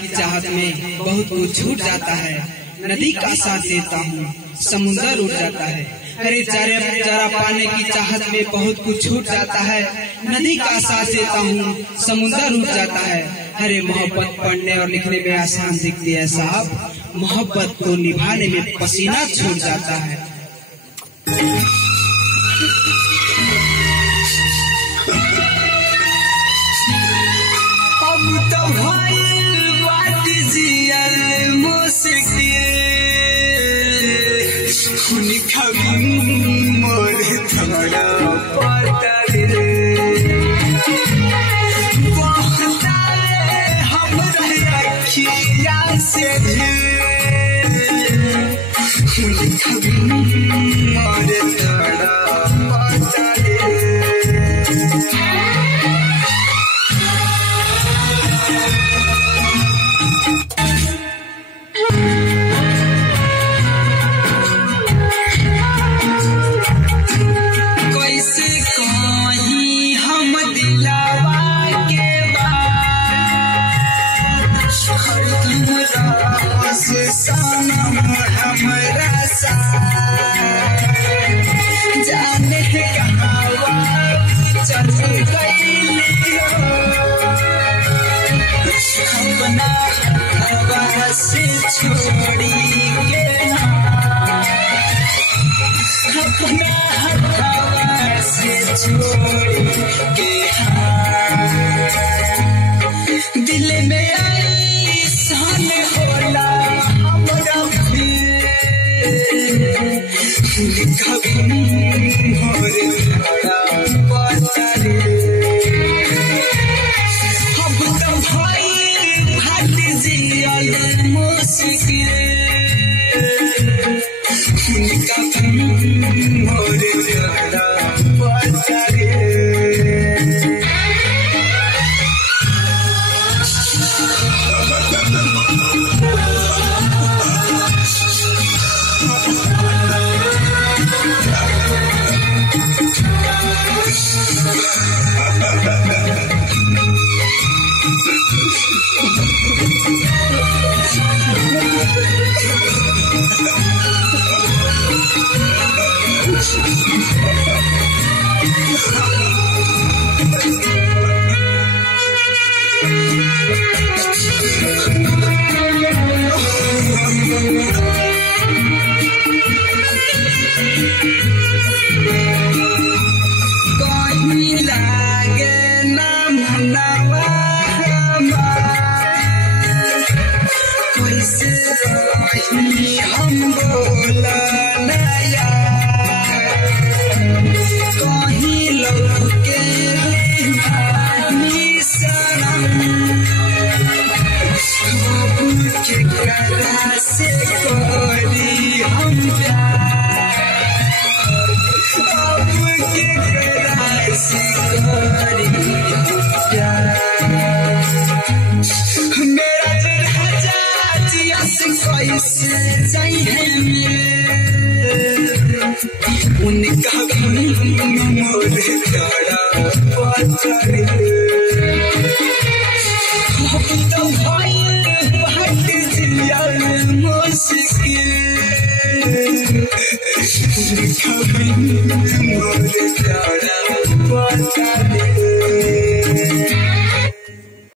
की चाहत में बहुत कुछ छूट जाता है। नदी का साथ देता हूँ, समुंदर उठ जाता है। अरे चारा पाने की चाहत में बहुत कुछ छूट जाता है। नदी का साथ देता हूँ, समुंदर उठ जाता है। अरे मोहब्बत पढ़ने और लिखने में आसान दिखती है साहब, मोहब्बत को निभाने में पसीना छूट जाता है। अब तो भाई बात जियल मुश्किल मोर थोड़ा पता अखिया से मोर थोड़ा हमरा जाने कहावा चल गई अपना हवा से छोड़ी के अपना हवा से छोड़ी के दिल में ऐसान होला अब तो भाई भाट जियल मुश्किल मोर कहीं लागे ना मनवा कैसे रही हम बोला नया कहीं लोग के करा से कोरी हम मेरा कैसे चाहिए उनका मोर कड़ा पत्थर तो भाई बाट जियल मुश्किल मोर कड़ा